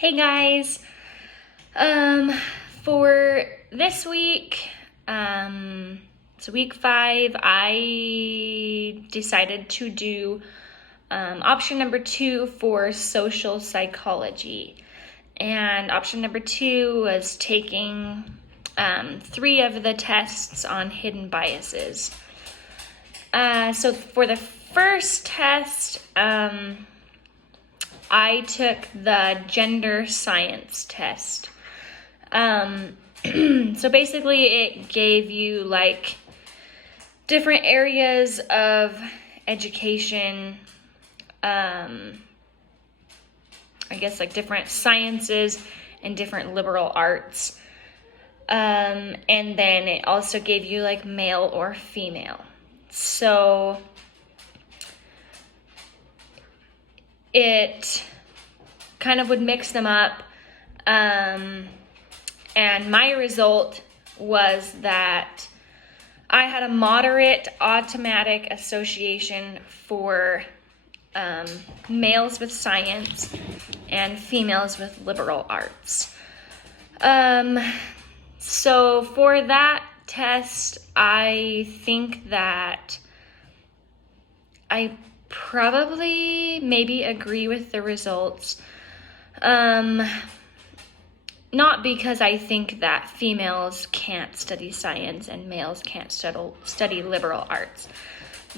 Hey guys, for this week, it's week 5, I decided to do option number 2 for social psychology. And option number 2 was taking 3 of the tests on hidden biases. So for the first test, I took the gender science test. So basically it gave you like different areas of education, I guess like different sciences and different liberal arts. And then it also gave you like male or female. So it kind of would mix them up. And my result was that I had a moderate automatic association for males with science and females with liberal arts. So for that test, I think that I probably maybe agree with the results. Not because I think that females can't study science and males can't study liberal arts,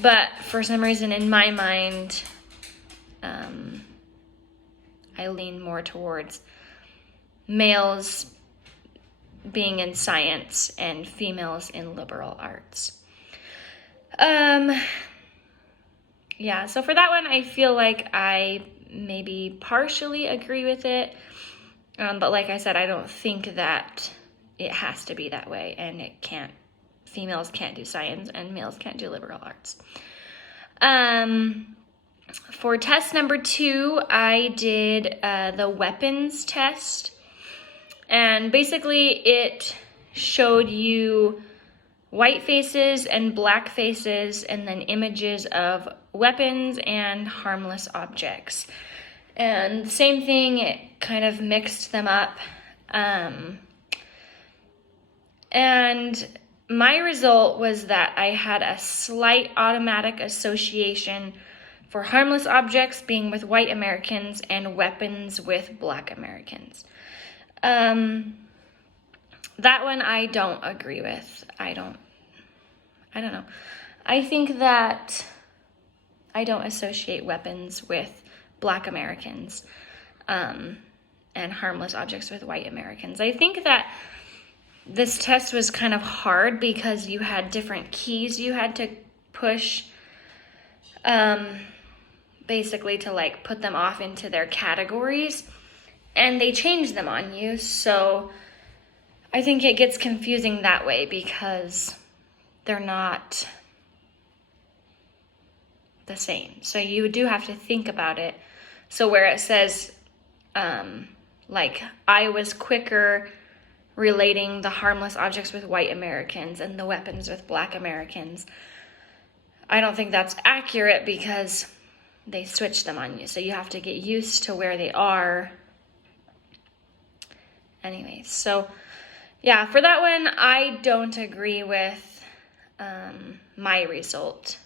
but for some reason in my mind, I lean more towards males being in science and females in liberal arts. Yeah, so for that one, I feel like I maybe partially agree with it. But like I said, I don't think that it has to be that way, and females can't do science and males can't do liberal arts. For test number 2, I did the weapons test. And basically it showed you white faces and black faces and then images of weapons and harmless objects. And same thing, it kind of mixed them up. And my result was that I had a slight automatic association for harmless objects being with white Americans and weapons with black Americans. That one I don't agree with. I don't know. I think that I don't associate weapons with black Americans, and harmless objects with white Americans. I think that this test was kind of hard because you had different keys you had to push, basically to like put them off into their categories, and they changed them on you. So I think it gets confusing that way because they're not the same. So you do have to think about it. So where it says, like, I was quicker relating the harmless objects with white Americans and the weapons with black Americans, I don't think that's accurate because they switched them on you. So you have to get used to where they are. Anyway, so yeah, for that one, I don't agree with my result.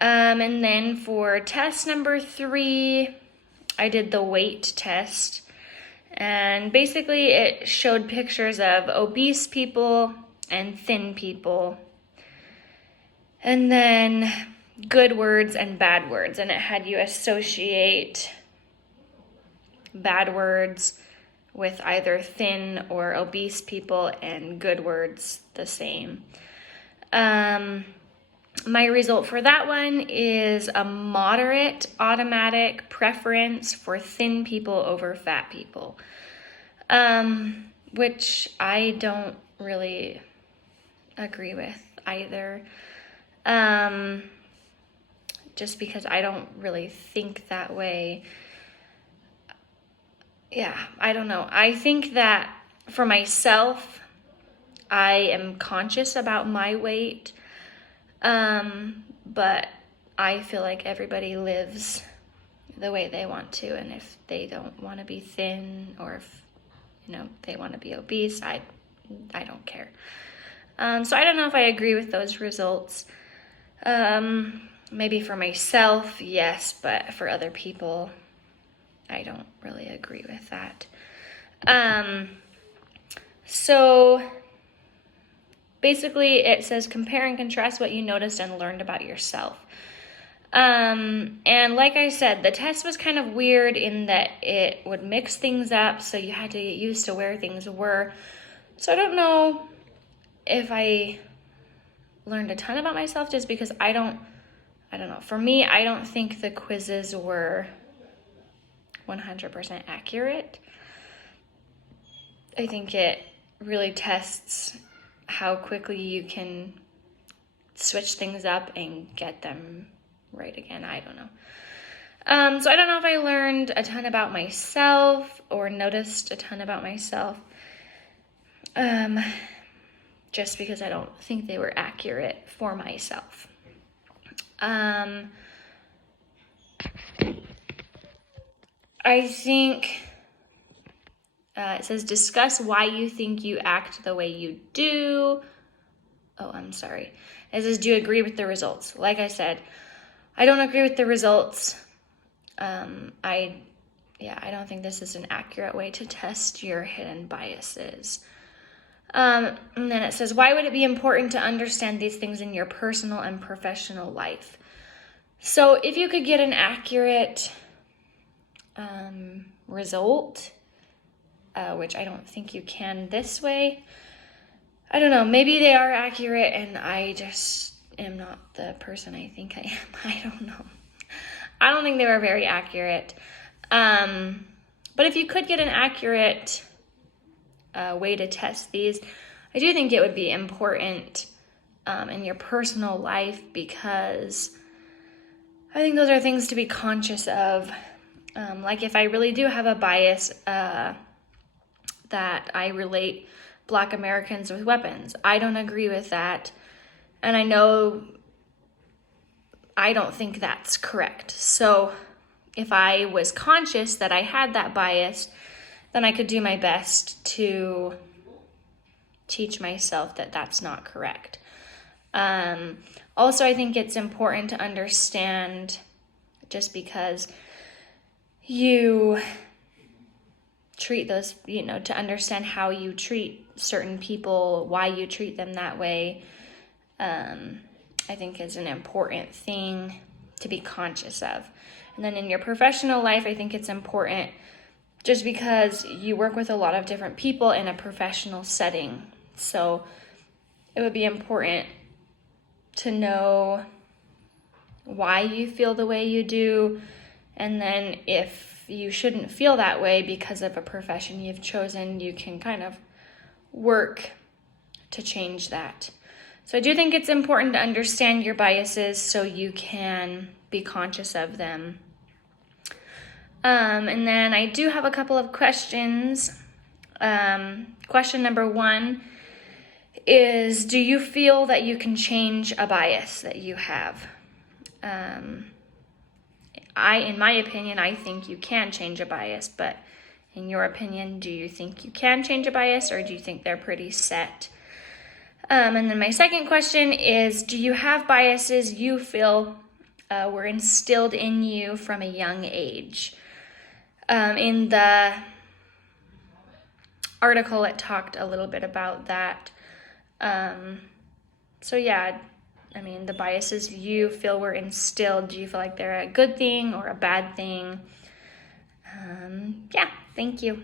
And then for test number 3, I did the weight test. And basically it showed pictures of obese people and thin people. And then good words and bad words. And it had you associate bad words with either thin or obese people and good words the same. My result for that one is a moderate automatic preference for thin people over fat people, which I don't really agree with either, just because I don't really think that way. Yeah, I don't know. I think that for myself, I am conscious about my weight, but I feel like everybody lives the way they want to, and if they don't want to be thin, or if they want to be obese, I don't care. So I don't know if I agree with those results. Maybe for myself, yes, but for other people, I don't really agree with that. So basically it says compare and contrast what you noticed and learned about yourself. And like I said, the test was kind of weird in that it would mix things up, so you had to get used to where things were. So I don't know if I learned a ton about myself, just because I don't know. For me, I don't think the quizzes were 100% accurate. I think it really tests how quickly you can switch things up and get them right again. I don't know. So I don't know if I learned a ton about myself or noticed a ton about myself. Just because I don't think they were accurate for myself. I think it says discuss why you think you act the way you do. Oh, I'm sorry. It says, do you agree with the results? Like I said, I don't agree with the results. I don't think this is an accurate way to test your hidden biases. And then it says, why would it be important to understand these things in your personal and professional life? So if you could get an accurate result, which I don't think you can this way, I don't know, maybe they are accurate and I just am not the person I think I am. I don't know. I don't think they were very accurate. But if you could get an accurate way to test these, I do think it would be important in your personal life, because I think those are things to be conscious of. Like if I really do have a bias that I relate Black Americans with weapons, I don't agree with that. And I know I don't think that's correct. So if I was conscious that I had that bias, then I could do my best to teach myself that that's not correct. Also, I think it's important to understand, just because you treat those, to understand how you treat certain people, why you treat them that way, I think is an important thing to be conscious of. And then in your professional life, I think it's important just because you work with a lot of different people in a professional setting. So it would be important to know why you feel the way you do, and then if you shouldn't feel that way because of a profession you've chosen, you can kind of work to change that. So I do think it's important to understand your biases so you can be conscious of them. And then I do have a couple of questions. Question number 1 is, do you feel that you can change a bias that you have? In my opinion, I think you can change a bias, but in your opinion, do you think you can change a bias, or do you think they're pretty set? And then my second question is, do you have biases you feel were instilled in you from a young age? In the article, it talked a little bit about that. So yeah, I mean, the biases you feel were instilled, do you feel like they're a good thing or a bad thing? Yeah, thank you.